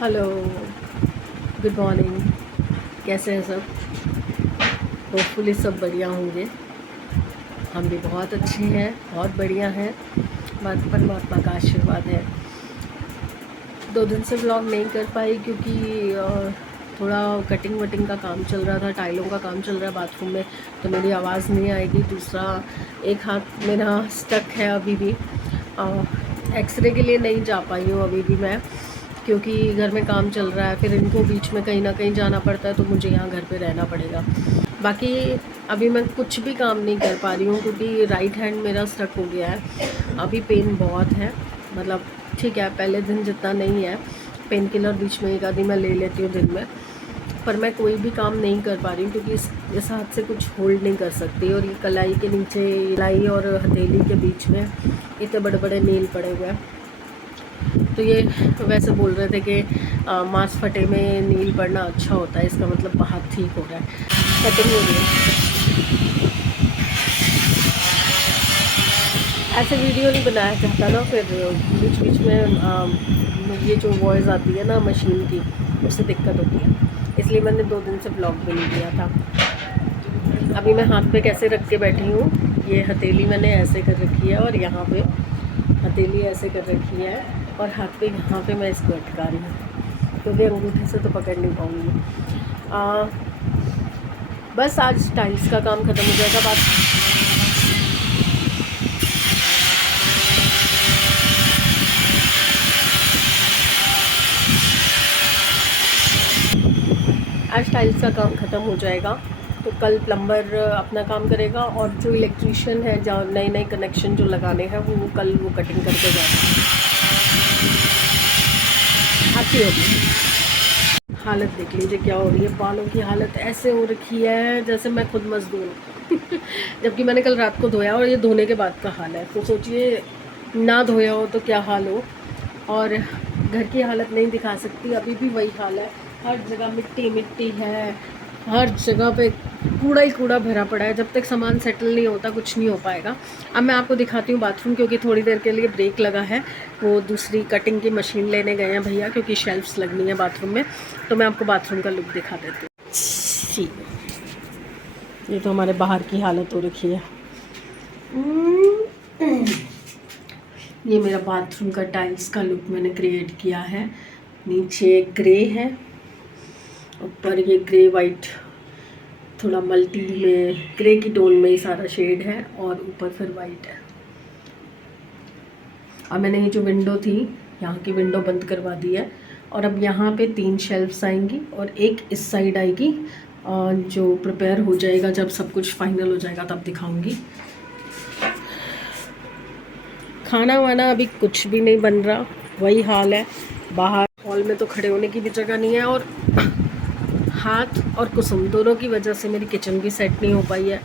Hello, good morning. कैसे हैं सब? होपफुली सब बढ़िया होंगे। हम भी बहुत अच्छे हैं, बहुत बढ़िया हैं। परमात्मा का आशीर्वाद है। 2 दिन से व्लॉग नहीं कर पाई क्योंकि थोड़ा कटिंग वटिंग का काम चल रहा था, टाइलों का काम चल रहा है बाथरूम में, तो मेरी आवाज़ नहीं आएगी। दूसरा, एक हाथ मेरा स्टक है अभी भी। एक्सरे के लिए नहीं जा पाई हूँ अभी भी मैं, क्योंकि घर में काम चल रहा है। फिर इनको बीच में कहीं ना कहीं जाना पड़ता है, तो मुझे यहाँ घर पे रहना पड़ेगा। बाकी अभी मैं कुछ भी काम नहीं कर पा रही हूँ क्योंकि राइट हैंड मेरा स्टक हो गया है। अभी पेन बहुत है, मतलब ठीक है, पहले दिन जितना नहीं है। पेन किलर बीच में एक आधी मैं ले लेती हूँ दिन में, पर मैं कोई भी काम नहीं कर पा रही हूँ क्योंकि इस हाथ से कुछ होल्ड नहीं कर सकती। और ये कलाई के नीचे, कलाई और हथेली के बीच में इतने बड़े बड़े नील पड़े हुए हैं। तो ये वैसे बोल रहे थे कि मांस फटे में नील पड़ना अच्छा होता है, इसका मतलब हाथ ठीक हो रहा है। कटिंग हो रही है। ऐसे वीडियो नहीं बनाया चाहता ना, फिर बीच बीच में ये जो वॉइस आती है ना मशीन की, उससे दिक्कत होती है। इसलिए मैंने 2 दिन से ब्लॉग भी नहीं किया था। अभी मैं हाथ पे कैसे रख के बैठी हूँ, ये हथेली मैंने ऐसे कर रखी है और यहाँ पे हथेली ऐसे कर रखी है, और हाथ पे यहाँ पे मैं इसको अटका रही हूँ क्योंकि अंगूठे से तो पकड़ नहीं पाऊँगी। बस आज टाइल्स का काम ख़त्म हो जाएगा। बात आज टाइल्स का काम ख़त्म हो जाएगा, तो कल प्लम्बर अपना काम करेगा, और जो इलेक्ट्रीशियन है, जहाँ नए नए कनेक्शन जो लगाने हैं, वो कल वो कटिंग करके जाएगा। अच्छी होगी। हालत देख लीजिए क्या हो रही है। बालों की हालत ऐसे हो रखी है जैसे मैं खुद मजदूर हूँ। जबकि मैंने कल रात को धोया, और ये धोने के बाद का हाल है। तो सोचिए, ना धोया हो तो क्या हाल हो। और घर की हालत नहीं दिखा सकती, अभी भी वही हाल है। हर जगह मिट्टी मिट्टी है, हर जगह पे कूड़ा ही कूड़ा भरा पड़ा है। जब तक सामान सेटल नहीं होता कुछ नहीं हो पाएगा। अब मैं आपको दिखाती हूँ बाथरूम, क्योंकि थोड़ी देर के लिए ब्रेक लगा है। वो दूसरी कटिंग की मशीन लेने गए हैं भैया, क्योंकि शेल्फ्स लगनी है बाथरूम में। तो मैं आपको बाथरूम का लुक दिखा देती हूँ। जी, ये तो हमारे बाहर की हालत हो रखी है। ये मेरा बाथरूम का टाइल्स का लुक मैंने क्रिएट किया है। नीचे ग्रे है, ऊपर ये ग्रे वाइट, थोड़ा मल्टी में ग्रे की टोन में ही सारा शेड है, और ऊपर फिर वाइट है। अब मैंने ये जो विंडो थी, यहाँ की विंडो बंद करवा दी है, और अब यहाँ पे 3 शेल्फ्स आएंगी और एक इस साइड आएगी, जो प्रिपेयर हो जाएगा। जब सब कुछ फाइनल हो जाएगा तब दिखाऊंगी। खाना वाना अभी कुछ भी नहीं बन रहा, वही हाल है। बाहर हॉल में तो खड़े होने की भी जगह नहीं है, और हाथ और कुसुम दोनों की वजह से मेरी किचन भी सेट नहीं हो पाई है।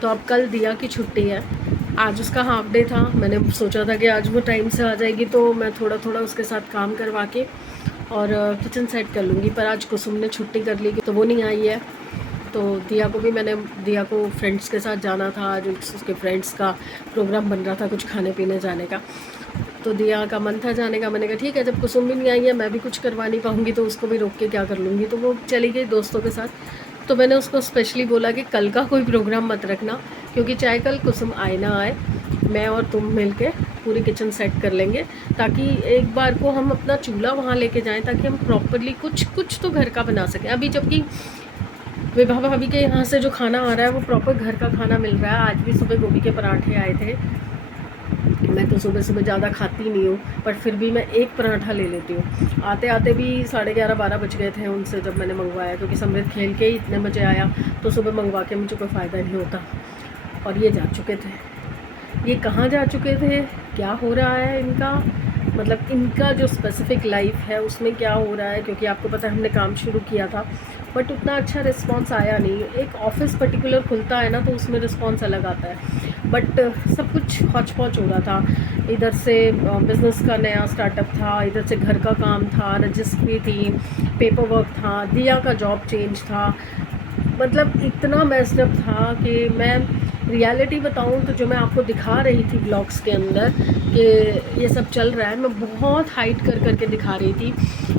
तो अब कल दिया की छुट्टी है, आज उसका हाफ डे था। मैंने सोचा था कि आज वो टाइम से आ जाएगी तो मैं थोड़ा थोड़ा उसके साथ काम करवा के और किचन सेट कर लूँगी। पर आज कुसुम ने छुट्टी कर ली तो वो नहीं आई है। तो दिया को भी मैंने, दिया को फ्रेंड्स के साथ जाना था आज, उसके फ्रेंड्स का प्रोग्राम बन रहा था कुछ खाने पीने जाने का। तो दिया का मन था जाने का। मैंने कहा ठीक है, जब कुसुम भी नहीं आई है, मैं भी कुछ करवा नहीं पाऊँगी, तो उसको भी रोक के क्या कर लूँगी। तो वो चली गई दोस्तों के साथ। तो मैंने उसको स्पेशली बोला कि कल का कोई प्रोग्राम मत रखना, क्योंकि चाहे कल कुसुम आए ना आए, मैं और तुम मिल के पूरी किचन सेट कर लेंगे, ताकि एक बार को हम अपना चूल्हा वहाँ लेके जाएं, ताकि हम प्रॉपरली कुछ तो घर का बना सकें। अभी जबकि विभा भाभी के यहाँ से जो खाना आ रहा है वो प्रॉपर घर का खाना मिल रहा है। आज भी सुबह गोभी के पराठे आए थे। मैं तो सुबह सुबह ज़्यादा खाती नहीं हूँ, पर फिर भी मैं एक पराठा ले लेती हूँ। आते आते भी 11:30-12 बज गए थे उनसे, जब मैंने मंगवाया, क्योंकि समृद्ध खेल के ही इतने बजे आया, तो सुबह मंगवा के मुझे कोई फ़ायदा नहीं होता। और ये जा चुके थे। ये कहाँ जा चुके थे, क्या हो रहा है इनका, मतलब इनका जो स्पेसिफ़िक लाइफ है उसमें क्या हो रहा है। क्योंकि आपको पता है हमने काम शुरू किया था, बट उतना अच्छा रिस्पांस आया नहीं। एक ऑफ़िस पर्टिकुलर खुलता है ना, तो उसमें रिस्पांस अलग आता है, बट सब कुछ हौच पौच हो रहा था। इधर से बिज़नेस का नया स्टार्टअप था, इधर से घर का काम था, रजिस्ट्री थी, पेपर वर्क था, दिया का जॉब चेंज था, मतलब इतना मेस्ड अप था कि मैं रियलिटी बताऊं तो जो मैं आपको दिखा रही थी ब्लॉग्स के अंदर कि ये सब चल रहा है, मैं बहुत हाइड कर करके दिखा रही थी,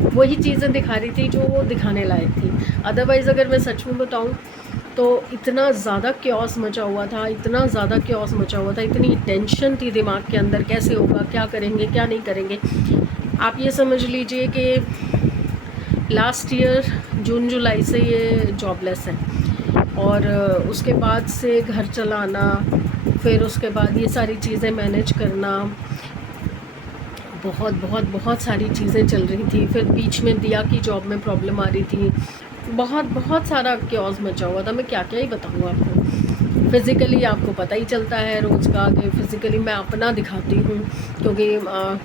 वही चीज़ें दिखा रही थी जो वो दिखाने लायक थी। अदरवाइज़ अगर मैं सच में बताऊं तो इतना ज़्यादा क्योस मचा हुआ था, इतना ज़्यादा क्योस मचा हुआ था, इतनी टेंशन थी दिमाग के अंदर, कैसे होगा, क्या करेंगे, क्या नहीं करेंगे। आप ये समझ लीजिए कि लास्ट ईयर जून जुलाई से ये जॉबलेस है, और उसके बाद से घर चलाना, फिर उसके बाद ये सारी चीज़ें मैनेज करना, बहुत बहुत बहुत सारी चीज़ें चल रही थी। फिर बीच में दिया की जॉब में प्रॉब्लम आ रही थी, बहुत बहुत सारा क्योस मचा हुआ था। मैं क्या क्या ही बताऊँ आपको। फ़िज़िकली आपको पता ही चलता है रोज़ का कि फ़िज़िकली मैं अपना दिखाती हूँ, क्योंकि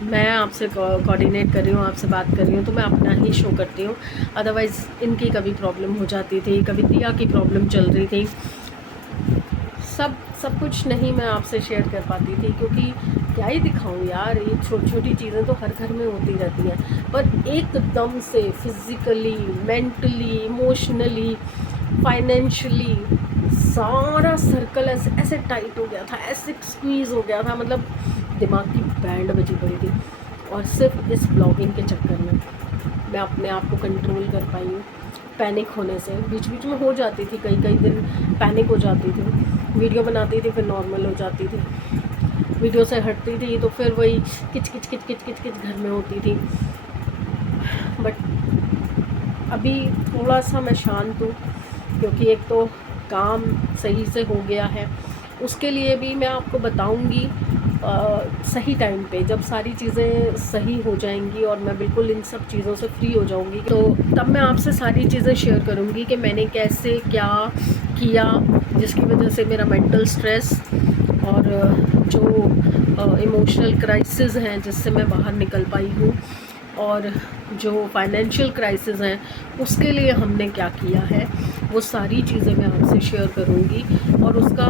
मैं आपसे कोऑर्डिनेट कर रही हूँ, आपसे बात कर रही हूँ, तो मैं अपना ही शो करती हूँ। अदरवाइज़ इनकी कभी प्रॉब्लम हो जाती थी, कभी दिया की प्रॉब्लम चल रही थी, सब कुछ नहीं मैं आपसे शेयर कर पाती थी, क्योंकि क्या ही दिखाऊं यार, ये छोटी छोटी चीज़ें तो हर घर में होती रहती हैं। पर एकदम से फिज़िकली, मेंटली, इमोशनली, फाइनेंशियली सारा सर्कल ऐसे ऐसे टाइट हो गया था, ऐसे स्क्वीज़ हो गया था, मतलब दिमाग की बैंड बजी पड़ी थी। और सिर्फ इस ब्लॉगिंग के चक्कर में मैं अपने आप को कंट्रोल कर पाई हूँ। पैनिक होने से बीच बीच में हो जाती थी, कई कई दिन पैनिक हो जाती थी, वीडियो बनाती थी फिर नॉर्मल हो जाती थी, वीडियो से हटती थी तो फिर वही किच किच किच किच किच किच घर में होती थी। बट अभी थोड़ा सा मैं शांत हूँ, क्योंकि एक तो काम सही से हो गया है, उसके लिए भी मैं आपको बताऊंगी सही टाइम पे, जब सारी चीज़ें सही हो जाएंगी और मैं बिल्कुल इन सब चीज़ों से फ्री हो जाऊंगी, तो तब मैं आपसे सारी चीज़ें शेयर करूंगी कि मैंने कैसे क्या किया, जिसकी वजह से मेरा मेंटल स्ट्रेस और जो इमोशनल क्राइसिस हैं जिससे मैं बाहर निकल पाई हूँ, और जो फाइनेंशियल क्राइसिस हैं उसके लिए हमने क्या किया है, वो सारी चीज़ें मैं आपसे शेयर करूँगी। और उसका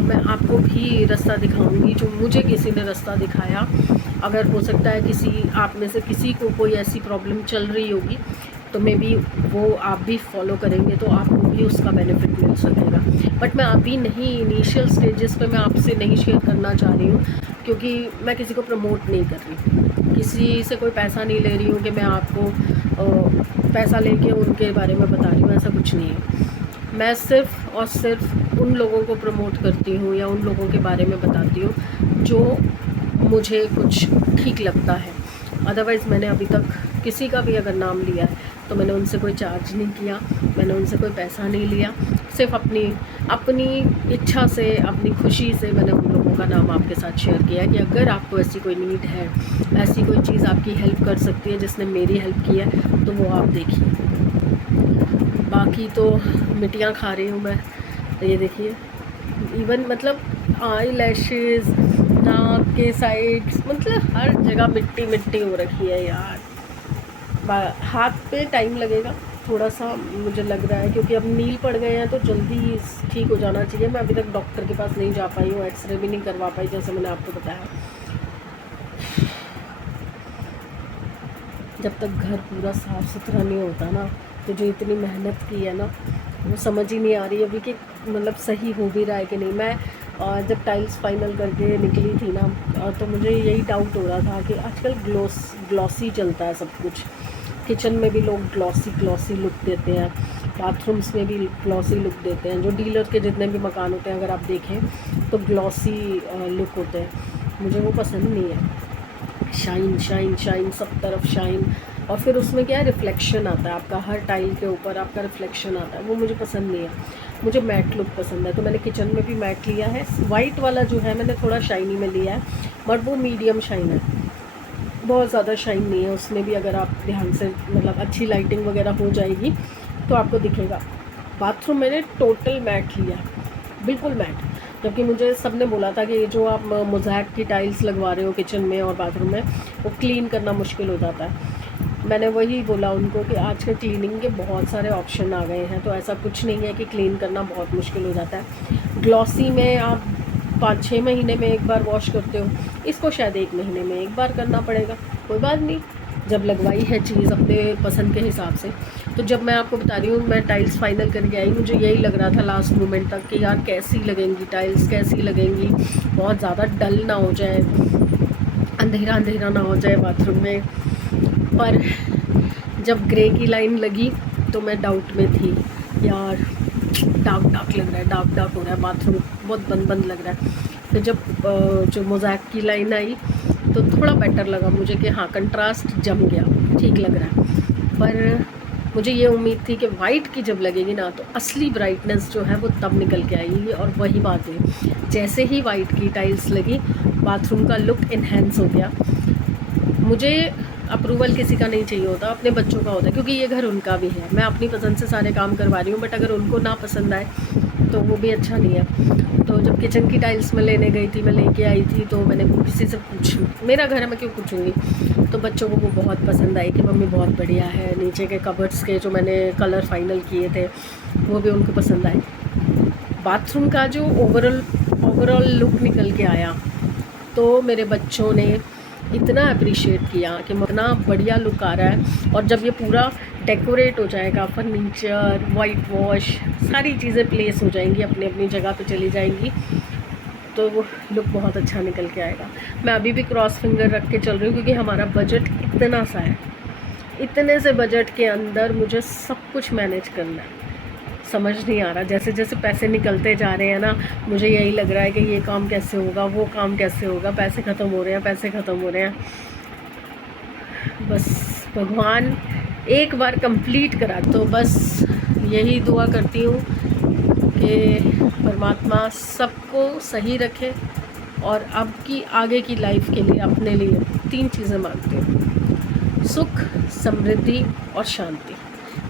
मैं आपको भी रास्ता दिखाऊंगी जो मुझे किसी ने रास्ता दिखाया। अगर हो सकता है किसी आप में से किसी को कोई ऐसी प्रॉब्लम चल रही होगी, तो मे बी वो आप भी फॉलो करेंगे तो आपको भी उसका बेनिफिट मिल सकेगा। बट मैं अभी नहीं, इनिशियल स्टेजेस पे मैं आपसे नहीं शेयर करना चाह रही हूँ, क्योंकि मैं किसी को प्रमोट नहीं कर रही, किसी से कोई पैसा नहीं ले रही हूँ कि मैं आपको पैसा लेके उनके बारे में बता रही हूँ, ऐसा कुछ नहीं है। मैं सिर्फ़ और सिर्फ उन लोगों को प्रमोट करती हूँ या उन लोगों के बारे में बताती हूँ जो मुझे कुछ ठीक लगता है। अदरवाइज़ मैंने अभी तक किसी का भी अगर नाम लिया है तो मैंने उनसे कोई चार्ज नहीं किया, मैंने उनसे कोई पैसा नहीं लिया, सिर्फ अपनी इच्छा से, अपनी खुशी से मैंने उन लोगों का नाम आपके साथ शेयर किया कि अगर आपको ऐसी कोई नीड है, ऐसी कोई चीज़ आपकी हेल्प कर सकती है जिसने मेरी हेल्प की है, तो वो आप देखिए। बाकी तो मिट्टियाँ खा रही हूँ मैं, ये देखिए, इवन मतलब आई लैशेज़, नाक के साइड्स, मतलब हर जगह मिट्टी मिट्टी हो रखी है यार। हाथ पे टाइम लगेगा थोड़ा सा मुझे लग रहा है, क्योंकि अब नील पड़ गए हैं तो जल्दी ठीक हो जाना चाहिए। मैं अभी तक डॉक्टर के पास नहीं जा पाई हूँ, एक्सरे भी नहीं करवा पाई जैसे मैंने आपको बताया। जब तक घर पूरा साफ़ सुथरा नहीं होता ना, तो जो इतनी मेहनत की है ना, वो समझ ही नहीं आ रही अभी कि मतलब सही हो भी रहा है कि नहीं। मैं जब टाइल्स फाइनल करके निकली थी ना, तो मुझे यही डाउट हो रहा था कि आजकल ग्लॉसी चलता है सब कुछ, किचन में भी लोग ग्लॉसी लुक देते हैं, बाथरूम्स में भी ग्लॉसी लुक देते हैं, जो डीलर के जितने भी मकान होते हैं अगर आप देखें तो ग्लॉसी लुक होते हैं। मुझे वो पसंद नहीं है, शाइन शाइन शाइन, सब तरफ शाइन, और फिर उसमें क्या है, रिफ्लेक्शन आता है आपका, हर टाइल के ऊपर आपका रिफ्लेक्शन आता है, वो मुझे पसंद नहीं है। मुझे मैट लुक पसंद है, तो मैंने किचन में भी मैट लिया है। वाइट वाला जो है मैंने थोड़ा शाइनी में लिया है, बट वो मीडियम शाइन है, बहुत ज़्यादा शाइन नहीं है उसमें भी। अगर आप ध्यान से, मतलब अच्छी लाइटिंग वगैरह हो जाएगी तो आपको दिखेगा। बाथरूम मैंने टोटल मैट लिया, बिल्कुल मैट, जबकि मुझे सब ने बोला था कि जो आप मोज़ैक की टाइल्स लगवा रहे हो किचन में और बाथरूम में, वो क्लीन करना मुश्किल हो जाता है। मैंने वही बोला उनको कि आजकल क्लीनिंग के बहुत सारे ऑप्शन आ गए हैं, तो ऐसा कुछ नहीं है कि क्लीन करना बहुत मुश्किल हो जाता है। ग्लॉसी में आप 5-6 महीने में एक बार वॉश करते हो, इसको शायद 1 महीने में एक बार करना पड़ेगा, कोई बात नहीं, जब लगवाई है चीज़ अपने पसंद के हिसाब से। तो जब मैं आपको बता रही हूँ मैं टाइल्स फाइनल करके आई, मुझे यही लग रहा था लास्ट मोमेंट तक कि यार कैसी लगेंगी टाइल्स, कैसी लगेंगी, बहुत ज़्यादा डल ना हो जाए, अंधेरा अंधेरा ना हो जाए बाथरूम में। पर जब ग्रे की लाइन लगी तो मैं डाउट में थी, यार डार्क डार्क लग रहा है, डार्क डार्क हो रहा है बाथरूम, बहुत बंद बंद लग रहा है। फिर जब जो मोज़ैक की लाइन आई तो थोड़ा बेटर लगा मुझे कि हाँ कंट्रास्ट जम गया, ठीक लग रहा है। पर मुझे ये उम्मीद थी कि वाइट की जब लगेगी ना तो असली ब्राइटनेस जो है वो तब निकल के आएगी, और वही बात हुई। जैसे ही वाइट की टाइल्स लगी बाथरूम का लुक इन्हेंस हो गया। मुझे अप्रूवल किसी का नहीं चाहिए होता, अपने बच्चों का होता है, क्योंकि ये घर उनका भी है। मैं अपनी पसंद से सारे काम करवा रही हूँ, बट अगर उनको ना पसंद आए तो वो भी अच्छा नहीं है। तो जब किचन की टाइल्स मैं लेने गई थी, मैं लेके आई थी, तो मैंने किसी से पूछी, मेरा घर है मैं क्यों पूछूंगी, तो बच्चों को वो बहुत पसंद आई कि मम्मी बहुत बढ़िया है। नीचे के कबर्ड्स के जो मैंने कलर फाइनल किए थे वो भी उनको पसंद आए। बाथरूम का जो ओवरऑल लुक निकल के आया तो मेरे बच्चों ने इतना अप्रिशिएट किया कि इतना बढ़िया लुक आ रहा है। और जब ये पूरा डेकोरेट हो जाएगा, फर्नीचर, वाइट वॉश, सारी चीज़ें प्लेस हो जाएंगी, अपनी अपनी जगह पे चली जाएंगी, तो वो लुक बहुत अच्छा निकल के आएगा। मैं अभी भी क्रॉस फिंगर रख के चल रही हूँ क्योंकि हमारा बजट इतना सा है, इतने से बजट के अंदर मुझे सब कुछ मैनेज करना है। समझ नहीं आ रहा, जैसे जैसे पैसे निकलते जा रहे हैं ना, मुझे यही लग रहा है कि ये काम कैसे होगा, वो काम कैसे होगा, पैसे ख़त्म हो रहे हैं, पैसे ख़त्म हो रहे हैं। बस भगवान एक बार कंप्लीट करा, तो बस यही दुआ करती हूँ कि परमात्मा सबको सही रखे। और अब की आगे की लाइफ के लिए अपने लिए 3 चीज़ें मांगती हूँ, सुख, समृद्धि और शांति।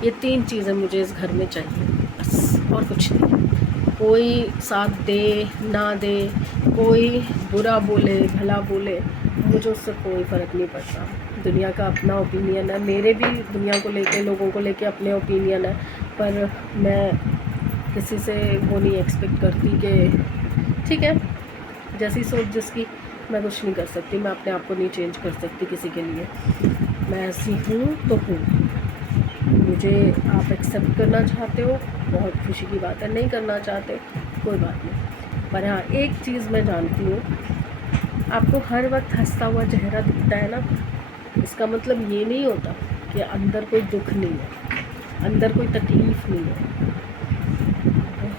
ये 3 चीज़ें मुझे इस घर में चाहिए, बस, और कुछ नहीं। कोई साथ दे ना दे, कोई बुरा बोले भला बोले, मुझे उससे कोई फ़र्क नहीं पड़ता। दुनिया का अपना ओपिनियन है, मेरे भी दुनिया को लेके, लोगों को लेके अपने ओपिनियन है, पर मैं किसी से वो नहीं एक्सपेक्ट करती कि ठीक है जैसी सोच जिसकी, मैं कुछ नहीं कर सकती, मैं अपने आप को नहीं चेंज कर सकती किसी के लिए। मैं ऐसी हूँ तो हूँ, मुझे आप एक्सेप्ट करना चाहते हो बहुत खुशी की बात है, नहीं करना चाहते कोई बात नहीं। पर हाँ एक चीज़ मैं जानती हूँ, आपको हर वक्त हंसता हुआ चेहरा दिखता है ना, इसका मतलब ये नहीं होता कि अंदर कोई दुख नहीं है, अंदर कोई तकलीफ़ नहीं है।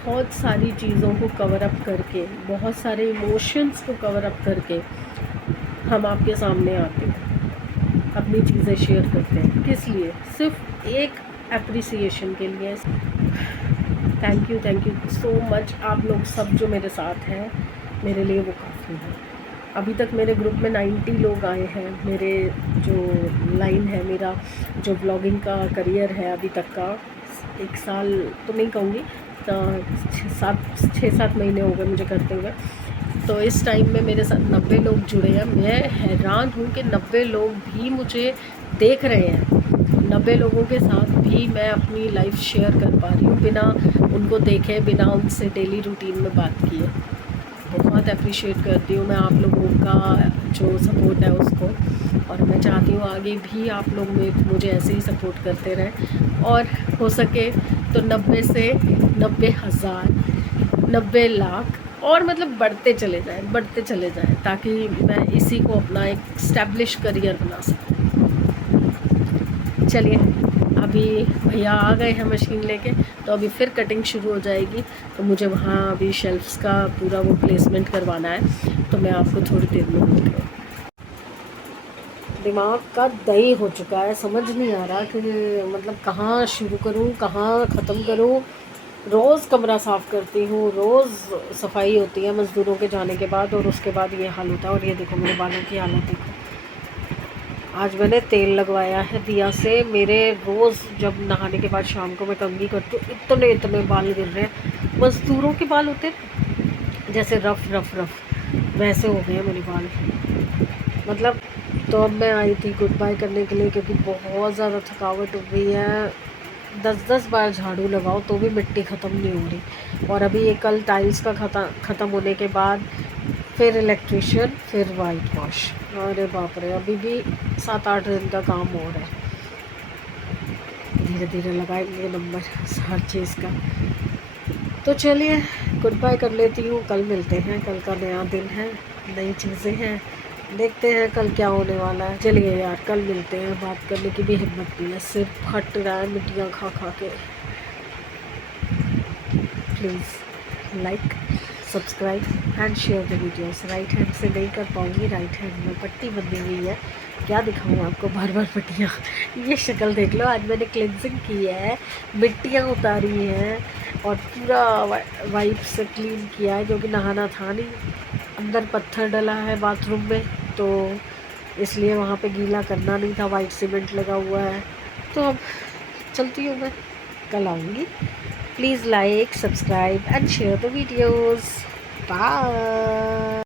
बहुत सारी चीज़ों को कवर अप करके, बहुत सारे इमोशंस को कवर अप करके हम आपके सामने आते हैं, अपनी चीज़ें शेयर करते हैं। किस लिए? सिर्फ एक एप्रिसिएशन के लिए। Thank you so much. आप लोग सब जो मेरे साथ हैं, मेरे लिए वो काफ़ी है। अभी तक मेरे ग्रुप में 90 लोग आए हैं। मेरे जो लाइन है, मेरा जो ब्लॉगिंग का करियर है अभी तक का, 1 साल तो नहीं कहूँगी, तो 6-7 महीने हो गए मुझे करते हुए। तो इस टाइम में मेरे साथ 90 लोग जुड़े हैं। मैं हैरान हूँ कि 90 लोग भी मुझे देख रहे हैं, 90 लोगों के साथ भी मैं अपनी लाइफ शेयर कर पा रही हूँ बिना उनको देखे, बिना उनसे डेली रूटीन में बात किए। बहुत अप्रिशिएट करती हूँ मैं आप लोगों का जो सपोर्ट है उसको, और मैं चाहती हूँ आगे भी आप लोग मुझे ऐसे ही सपोर्ट करते रहें, और हो सके तो 90 से 90,000, 90 लाख, और मतलब बढ़ते चले जाएं, ताकि मैं इसी को अपना एक स्टैब्लिश करियर बना सकूँ। चलिए, अभी भैया आ गए हैं मशीन लेके, तो अभी फिर कटिंग शुरू हो जाएगी। तो मुझे वहाँ अभी शेल्फ्स का पूरा वो प्लेसमेंट करवाना है, तो मैं आपको थोड़ी देर में मिलती हूँ। दिमाग का दही हो चुका है, समझ नहीं आ रहा कि मतलब कहाँ शुरू करूँ, कहाँ ख़त्म करूँ। रोज़ कमरा साफ़ करती हूँ, रोज़ सफाई होती है मज़दूरों के जाने के बाद, और उसके बाद ये हाल होता है। और ये देखो मेरे बालों की हालत देखो, आज मैंने तेल लगवाया है दिया से। मेरे रोज़ जब नहाने के बाद शाम को मैं कंघी करती हूँ, इतने बाल गिर रहे हैं। मज़दूरों के बाल होते जैसे रफ़ वैसे हो गए हैं मेरे बाल, मतलब। तो अब मैं आई थी गुड बाय करने के लिए, क्योंकि बहुत ज़्यादा थकावट हो गई है। 10 बार झाड़ू लगाओ तो भी मिट्टी ख़त्म नहीं हो रही। और अभी ये कल टाइल्स का ख़त्म होने के बाद फिर इलेक्ट्रिशियन, फिर वाइट वॉश। अरे बाप रे, अभी भी 7-8 दिन का काम हो रहा है। धीरे धीरे लगाएंगे नंबर हर चीज़ का। तो चलिए गुड बाय कर लेती हूँ, कल मिलते हैं। कल का नया दिन है, नई चीज़ें हैं, देखते हैं कल क्या होने वाला है। चलिए यार कल मिलते हैं, बात करने की भी हिम्मत नहीं है, सिर्फ फट रहा है मिट्टियाँ खा खा के। Please like, subscribe and share the videos. Right hand से नहीं कर पाऊँगी, राइट हैंड में पट्टी बंधी हुई है, क्या दिखाऊँ आपको बार बार पट्टियाँ। ये शक्ल देख लो, आज मैंने क्लिनजिंग की है, मिट्टियाँ उतारी हैं और पूरा वाइप से क्लीन किया है, क्योंकि नहाना था नहीं। अंदर पत्थर डला है बाथरूम में, तो इसलिए वहाँ पे गीला करना नहीं था, वाइट सीमेंट लगा हुआ है। तो अब चलती हूँ मैं, कल आऊँगी। Please like, subscribe and share the videos. Bye.